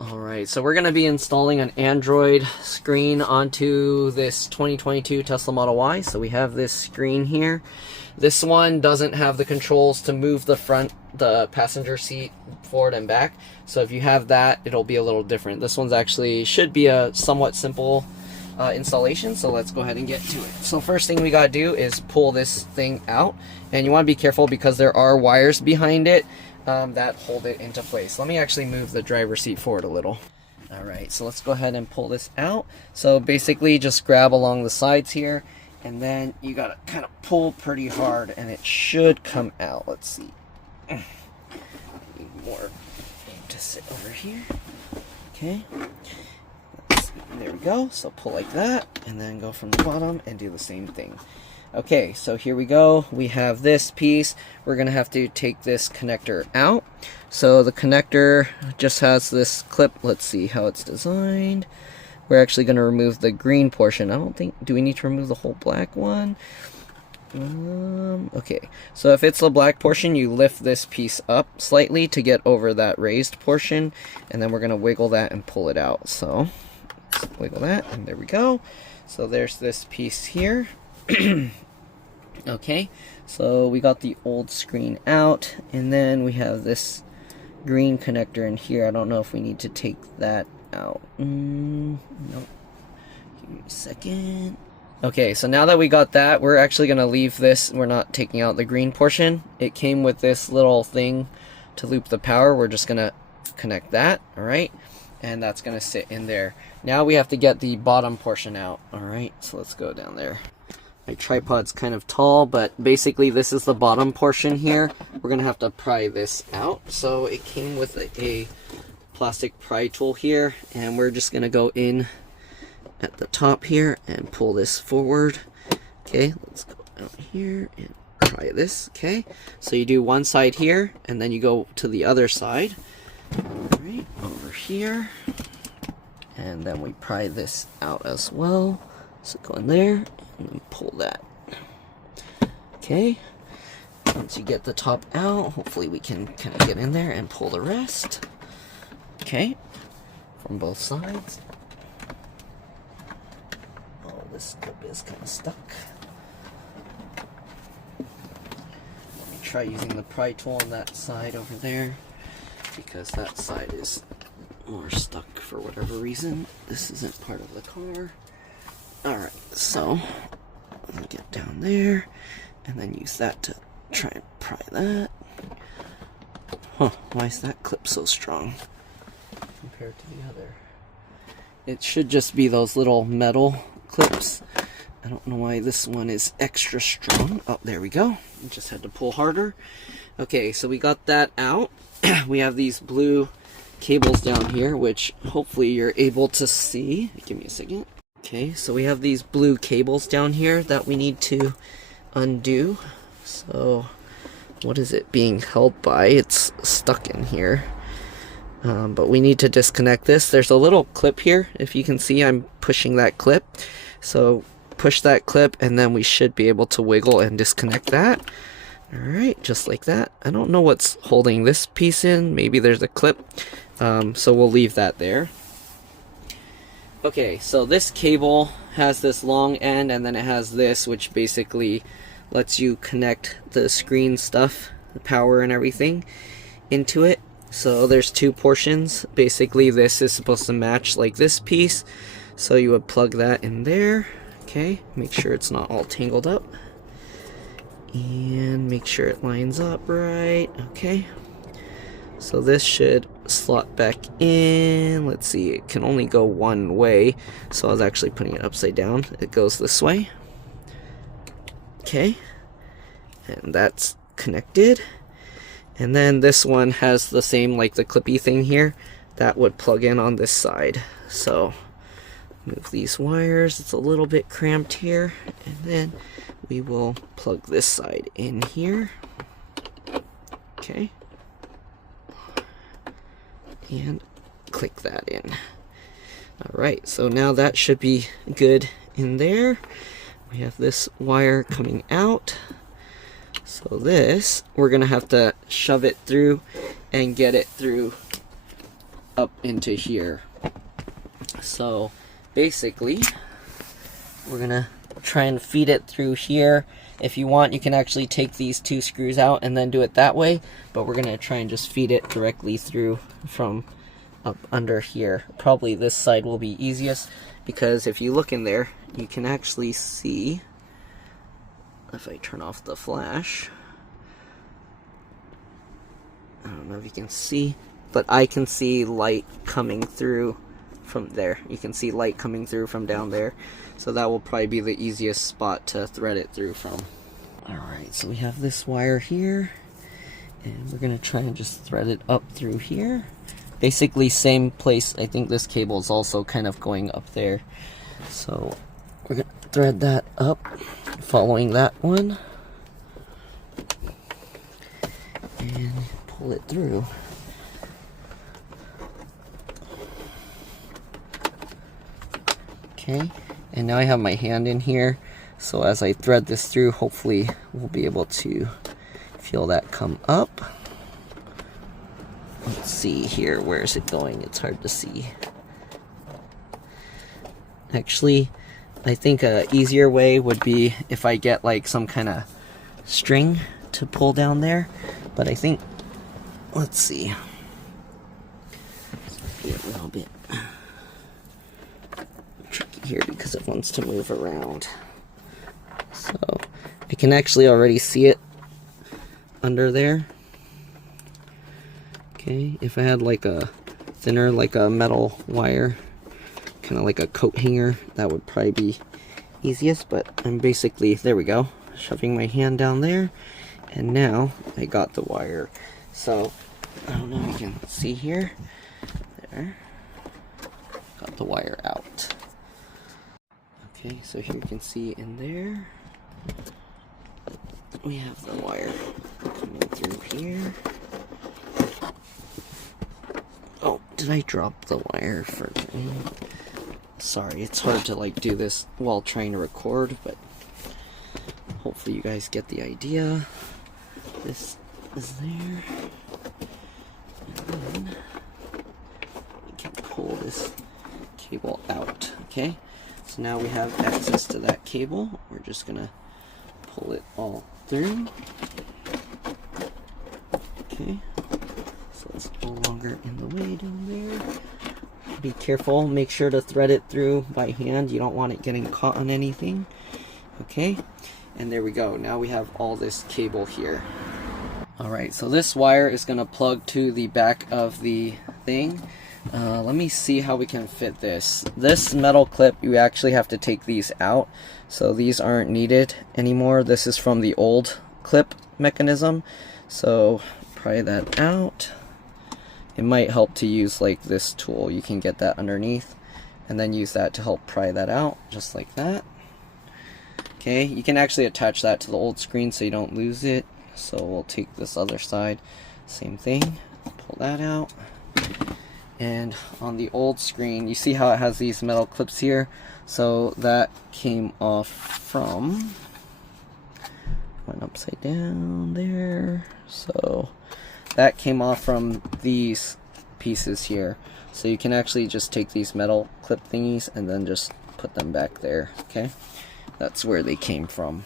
Alright, so we're going to be installing an Android screen onto this 2022 Tesla Model Y. So we have this screen here. This one doesn't have the controls to move the passenger seat forward and back. So if you have that, it'll be a little different. This one's actually should be a somewhat simple installation, so let's go ahead and get to it. So first thing we gotta do is pull this thing out, and you want to be careful because there are wires behind it that hold it into place. Let me actually move the driver's seat forward a little. Alright, so let's go ahead and pull this out. So basically just grab along the sides here, and then you gotta kind of pull pretty hard and it should come out. Let's see. Need more to sit over here. Okay. There we go. So pull like that and then go from the bottom and do the same thing. Okay, so here we go. We have this piece. We're gonna have to take this connector out. So the connector just has this clip. Let's see how it's designed. We're actually gonna remove the green portion. I don't think, do we need to remove the whole black one? Okay, so if it's the black portion, you lift this piece up slightly to get over that raised portion, and then we're gonna wiggle that and pull it out. So let's wiggle that, and there we go. So there's this piece here. Okay, so we got the old screen out, and then we have this green connector in here. I don't know if we need to take that out. Nope. Give me a second. Okay, so now that we got that, we're actually going to leave this. We're not taking out the green portion. It came with this little thing to loop the power. We're just going to connect that, alright? And that's going to sit in there. Now we have to get the bottom portion out, alright? So let's go down there. My tripod's kind of tall, but basically this is the bottom portion here. We're going to have to pry this out. So it came with a plastic pry tool here, and we're just going to go in at the top here and pull this forward. Okay, let's go out here and pry this. Okay, so you do one side here, and then you go to the other side. Alright, over here. And then we pry this out as well. So go in there and then pull that. Okay, once you get the top out, hopefully we can kind of get in there and pull the rest. Okay, from both sides. Oh, this clip is kind of stuck. Let me try using the pry tool on that side over there, because that side is more stuck for whatever reason. This isn't part of the car. Alright, so I'll get down there and then use that to try and pry that. Huh, why is that clip so strong compared to the other? It should just be those little metal clips. I don't know why this one is extra strong. Oh, there we go. I just had to pull harder. Okay, so we got that out. We have these blue cables down here, which hopefully you're able to see. Give me a second. Okay, so we have these blue cables down here that we need to undo. So what is it being held by? It's stuck in here. But we need to disconnect this. There's a little clip here. If you can see, I'm pushing that clip. So push that clip, and then we should be able to wiggle and disconnect that. Alright, just like that. I don't know what's holding this piece in. Maybe there's a clip. So we'll leave that there. Okay, so this cable has this long end, and then it has this, which basically lets you connect the screen stuff, the power and everything, into it. So there's two portions. Basically this is supposed to match like this piece, so you would plug that in there. Okay, make sure it's not all tangled up, and make sure it lines up right. Okay, so this should slot back in. Let's see, it can only go one way, so I was actually putting it upside down. It goes this way. Okay, and that's connected. And then this one has the same, like the clippy thing here, that would plug in on this side. So move these wires, it's a little bit cramped here, and then we will plug this side in here. Okay, and click that in. Alright, so now that should be good in there. We have this wire coming out. So this, we're going to have to shove it through and get it through up into here. So basically, we're gonna try and feed it through here. If you want, you can actually take these 2 screws out and then do it that way, but we're gonna try and just feed it directly through from up under here. Probably this side will be easiest, because if you look in there, you can actually see, if I turn off the flash, I don't know if you can see, but I can see light coming through from there. You can see light coming through from down there. So that will probably be the easiest spot to thread it through from. Alright, so we have this wire here, and we're going to try and just thread it up through here. Basically same place. I think this cable is also kind of going up there. So we're going to thread that up, following that one, and pull it through. Okay, and now I have my hand in here, so as I thread this through, hopefully we'll be able to feel that come up. Let's see here, where is it going? It's hard to see. Actually, I think a easier way would be if I get like some kind of string to pull down there, but I think, let's see, this might be a little bit tricky here because it wants to move around. So I can actually already see it under there. Okay, if I had like a thinner, like a metal wire, kind of like a coat hanger, that would probably be easiest, but I'm basically, there we go, shoving my hand down there, and now I got the wire. So I don't know if you can see here, there, got the wire out. Okay, so here you can see in there, we have the wire coming through here. Oh, did I drop the wire for... Sorry, it's hard to like do this while trying to record, but hopefully you guys get the idea. This is there. And then we can pull this cable out, okay? So now we have access to that cable. We're just gonna pull it all through. Okay, so it's no longer in the way down there. Be careful, make sure to thread it through by hand. You don't want it getting caught on anything. Okay, and there we go. Now we have all this cable here. Alright, so this wire is going to plug to the back of the thing. Let me see how we can fit this. This metal clip, you actually have to take these out. So these aren't needed anymore. This is from the old clip mechanism. So pry that out. It might help to use like this tool. You can get that underneath and then use that to help pry that out, just like that. Okay, you can actually attach that to the old screen so you don't lose it. So we'll take this other side, same thing, pull that out. And on the old screen, you see how it has these metal clips here? So that came off from, went upside down there. So that came off from these pieces here. So you can actually just take these metal clip thingies and then just put them back there, okay? That's where they came from.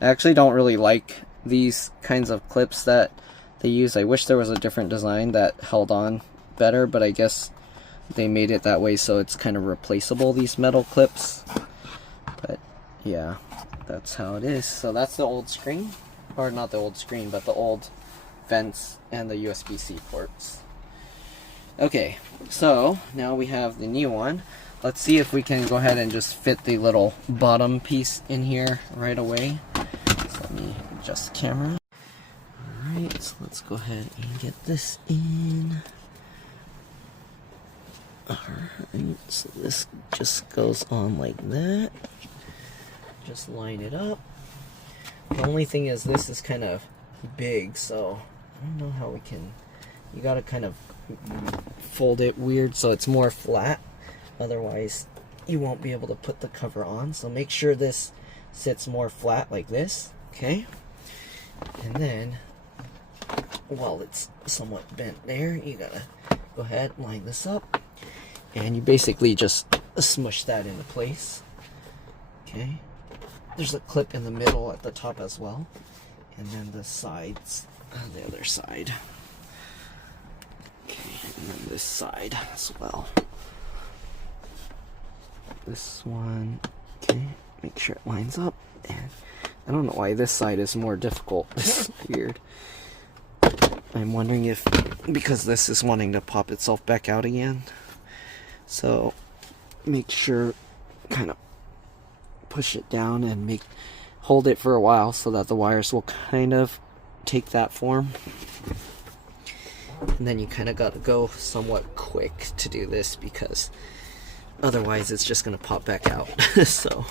I actually don't really like these kinds of clips that they use. I wish there was a different design that held on better, but I guess they made it that way so it's kind of replaceable, these metal clips. But yeah, that's how it is. So that's the old screen, or not the old screen, but the old vents and the USB-C ports. Okay, so now we have the new one. Let's see if we can go ahead and just fit the little bottom piece in here right away. So let me adjust the camera. Alright, so let's go ahead and get this in. Alright, so this just goes on like that. Just line it up. The only thing is this is kind of big, so I don't know how we can... You gotta kind of fold it weird so it's more flat. Otherwise, you won't be able to put the cover on. So make sure this sits more flat like this, okay? And then, while it's somewhat bent there, you gotta go go ahead, line this up, and you basically just smush that into place. Okay, there's a clip in the middle at the top as well, and then the sides on the other side. Okay, and then this side as well. This one, okay, make sure it lines up. And I don't know why this side is more difficult. This is weird. I'm wondering if because this is wanting to pop itself back out again. So make sure, kind of push it down and hold it for a while so that the wires will kind of take that form. And then you kind of got to go somewhat quick to do this because otherwise it's just going to pop back out. So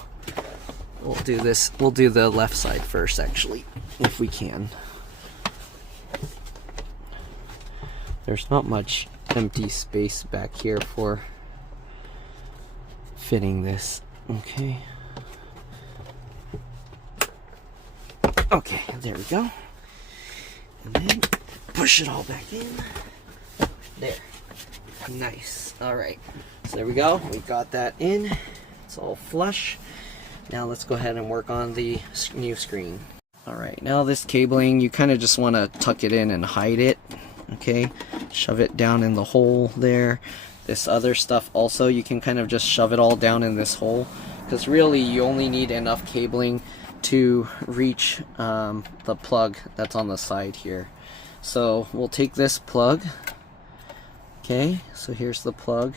we'll do this. We'll do the left side first, actually, if we can. There's not much empty space back here for fitting this. Okay. Okay, there we go. And then push it all back in. There. Nice. Alright. So there we go. We got that in. It's all flush. Now let's go ahead and work on the new screen. Alright, now this cabling, you kind of just want to tuck it in and hide it. Okay, shove it down in the hole there. This other stuff also, you can kind of just shove it all down in this hole, because really you only need enough cabling to reach the plug that's on the side here. So we'll take this plug. Okay, so here's the plug,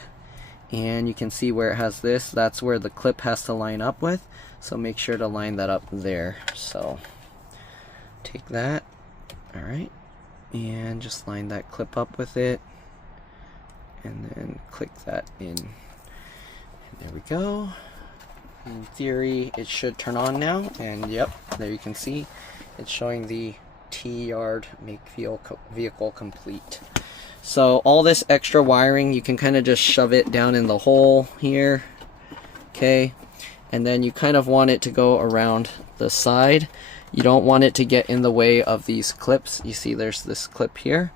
and you can see where it has this. That's where the clip has to line up with, so make sure to line that up there. So take that, alright, and just line that clip up with it, and then click that in, and there we go. In theory it should turn on now, and yep, there you can see it's showing the Tlyard make vehicle complete. So all this extra wiring, you can kind of just shove it down in the hole here. Okay, and then you kind of want it to go around the side. You don't want it to get in the way of these clips. You see there's this clip here,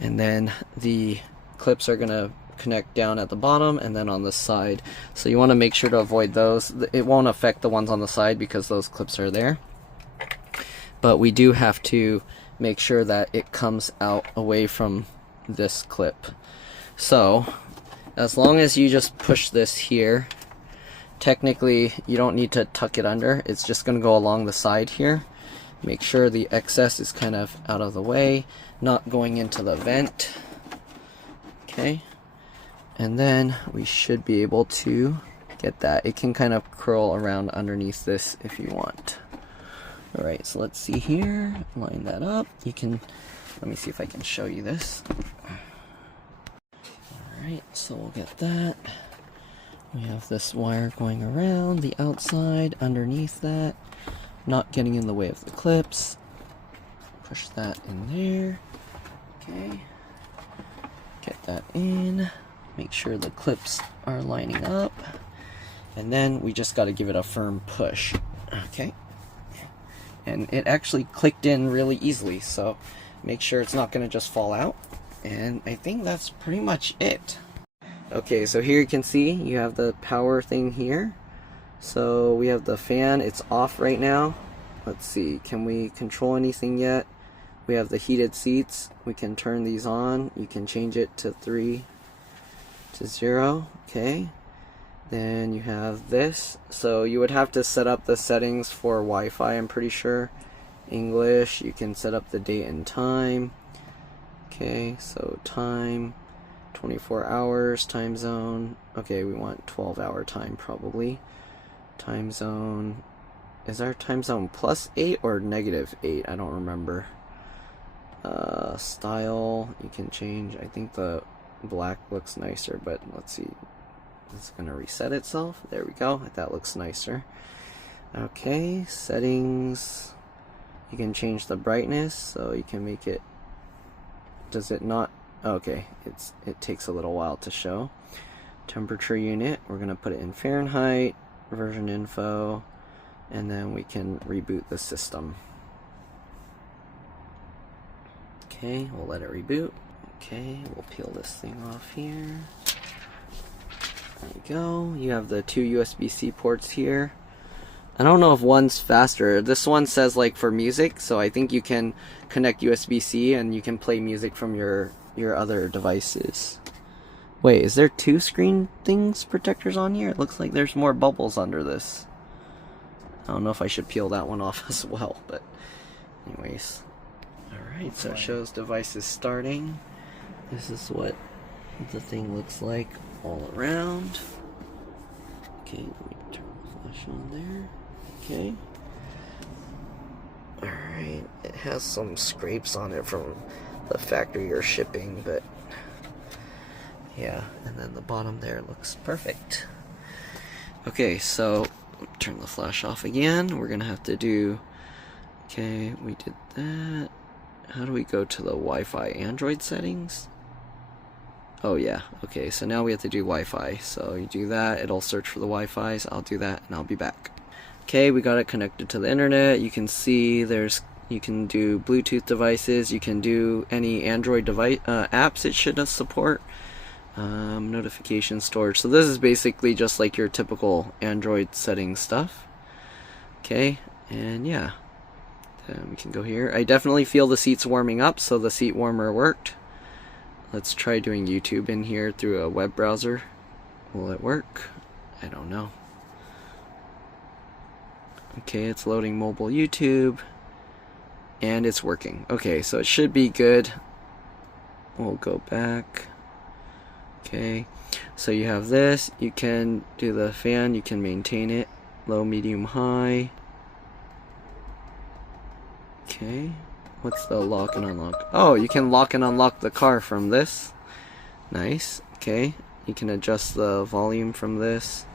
and then the clips are gonna connect down at the bottom and then on the side. So you want to make sure to avoid those. It won't affect the ones on the side because those clips are there. But we do have to make sure that it comes out away from this clip. So as long as you just push this here, technically you don't need to tuck it under. It's just going to go along the side here. Make sure the excess is kind of out of the way, not going into the vent. Okay, and then we should be able to get that. It can kind of curl around underneath this if you want. Alright, so let's see here. Line that up. You can, let me see if I can show you this. Alright, so we'll get that. We have this wire going around the outside, underneath that, not getting in the way of the clips. Push that in there. Okay. Get that in. Make sure the clips are lining up. And then we just got to give it a firm push. Okay. And it actually clicked in really easily, so make sure it's not going to just fall out. And I think that's pretty much it. Okay, so here you can see you have the power thing here. So we have the fan, it's off right now. Let's see, can we control anything yet? We have the heated seats, we can turn these on. You can change it to 3 to 0, okay. Then you have this, so you would have to set up the settings for Wi-Fi, I'm pretty sure. English, you can set up the date and time. Okay, so time, 24 hours, time zone. Okay, we want 12-hour time probably. Time zone, is our time zone +8 or -8? I don't remember. Style, you can change. I think the black looks nicer, but let's see. It's gonna reset itself. There we go. That looks nicer. Okay, settings. You can change the brightness, so you can make it. Does it not? Okay, it takes a little while to show. Temperature unit. We're gonna put it in Fahrenheit. Version info, and then we can reboot the system. Okay, we'll let it reboot. Okay, we'll peel this thing off here. There you go. You have the 2 USB-C ports here. I don't know if one's faster. This one says like for music, so I think you can connect USB-C and you can play music from your other devices. Wait, is there 2 screen things protectors on here? It looks like there's more bubbles under this. I don't know if I should peel that one off as well, but anyways. Alright, so it shows devices starting. This is what the thing looks like all around. Okay, let me turn the flash on there. Okay. Alright, it has some scrapes on it from the factory or shipping, but yeah, and then the bottom there looks perfect. Okay, so turn the flash off again. We're gonna have to do, okay, we did that. How do we go to the Wi-Fi Android settings? Oh yeah, okay, so now we have to do Wi-Fi. So you do that, it'll search for the Wi-Fi's. I'll do that and I'll be back. Okay, we got it connected to the internet. You can see you can do Bluetooth devices, you can do any Android device apps it should support. Notification storage. So this is basically just like your typical Android setting stuff. Okay, and yeah, then we can go here. I definitely feel the seats warming up, so the seat warmer worked. Let's try doing YouTube in here through a web browser. Will it work? I don't know. Okay, it's loading mobile YouTube, and it's working. Okay, so it should be good. We'll go back. Okay, so you have this. You can do the fan, you can maintain it. Low, medium, high. Okay, what's the lock and unlock? Oh, you can lock and unlock the car from this. Nice. Okay, you can adjust the volume from this.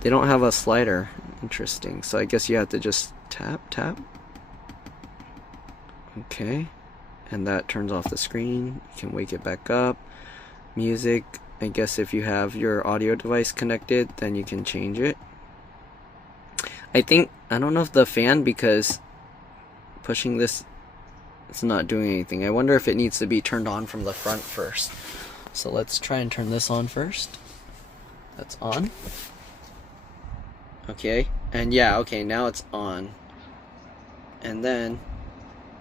They don't have a slider. Interesting. So I guess you have to just tap. Okay, and that turns off the screen. You can wake it back up. Music, I guess if you have your audio device connected, then you can change it. I don't know if the fan, because pushing this, it's not doing anything. I wonder if it needs to be turned on from the front first. So let's try and turn this on first. That's on. Okay, and yeah, okay, now it's on. And then,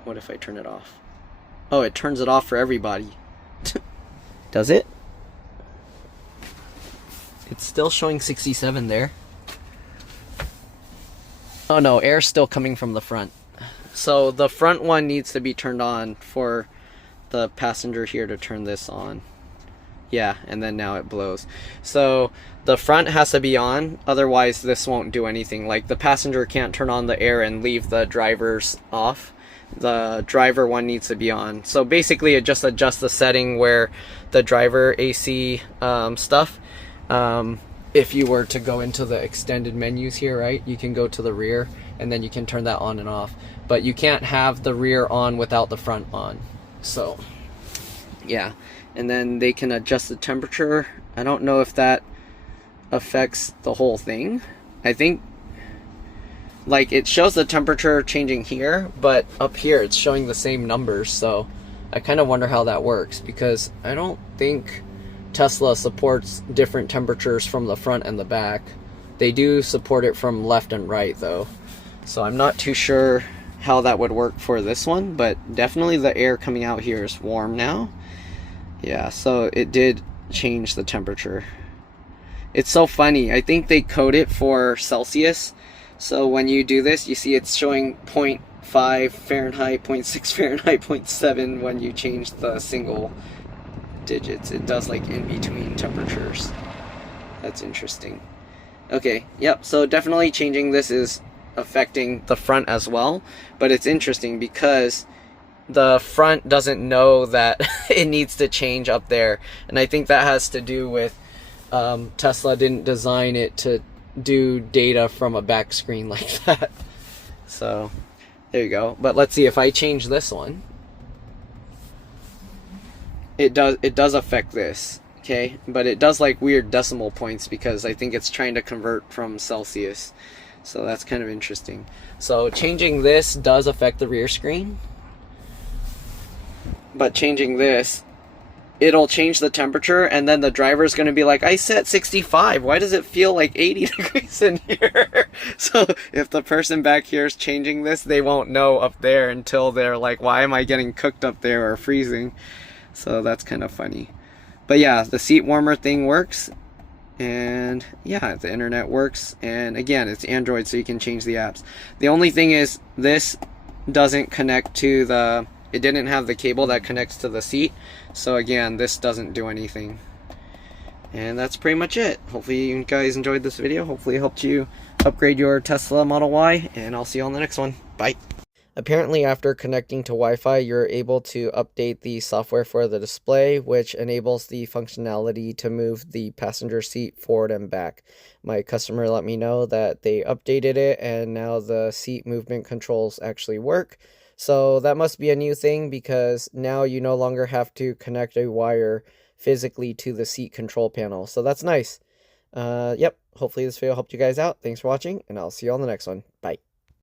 what if I turn it off? Oh, it turns it off for everybody. Does it? It's still showing 67 there. Oh no, air's still coming from the front. So the front one needs to be turned on for the passenger here to turn this on. Yeah, and then now it blows. So the front has to be on, otherwise this won't do anything. Like the passenger can't turn on the air and leave the driver's off. The driver one needs to be on. So basically it just adjusts the setting where the driver AC stuff. If you were to go into the extended menus here, right, you can go to the rear and then you can turn that on and off. But you can't have the rear on without the front on. So yeah, and then they can adjust the temperature. I don't know if that affects the whole thing. I think like it shows the temperature changing here, but up here it's showing the same numbers. So I kind of wonder how that works, because I don't think Tesla supports different temperatures from the front and the back. They do support it from left and right though. So I'm not too sure how that would work for this one, but definitely the air coming out here is warm now. Yeah, so it did change the temperature. It's so funny. I think they code it for Celsius. So when you do this, you see it's showing 0.5 Fahrenheit, 0.6 Fahrenheit, 0.7 when you change the single digits. It does like in between temperatures. That's interesting. Okay, yep, so definitely changing this is affecting the front as well, but it's interesting because the front doesn't know that it needs to change up there, and I think that has to do with Tesla didn't design it to do data from a back screen like that. So there you go. But let's see, if I change this one, it does affect this. Okay, but it does like weird decimal points because I think it's trying to convert from Celsius. So that's kind of interesting. So changing this does affect the rear screen, but changing this it'll change the temperature, and then the driver's going to be like, I set 65. Why does it feel like 80 degrees in here? So if the person back here is changing this, they won't know up there until they're like, why am I getting cooked up there or freezing? So that's kind of funny. But yeah, the seat warmer thing works. And yeah, the internet works. And again, it's Android, so you can change the apps. The only thing is, this doesn't connect to the... It didn't have the cable that connects to the seat. So again, this doesn't do anything. And that's pretty much it. Hopefully you guys enjoyed this video. Hopefully it helped you upgrade your Tesla Model Y. And I'll see you on the next one. Bye. Apparently after connecting to Wi-Fi, you're able to update the software for the display, which enables the functionality to move the passenger seat forward and back. My customer let me know that they updated it and now the seat movement controls actually work. So that must be a new thing, because now you no longer have to connect a wire physically to the seat control panel. So that's nice. Yep, hopefully this video helped you guys out. Thanks for watching, and I'll see you on the next one. Bye.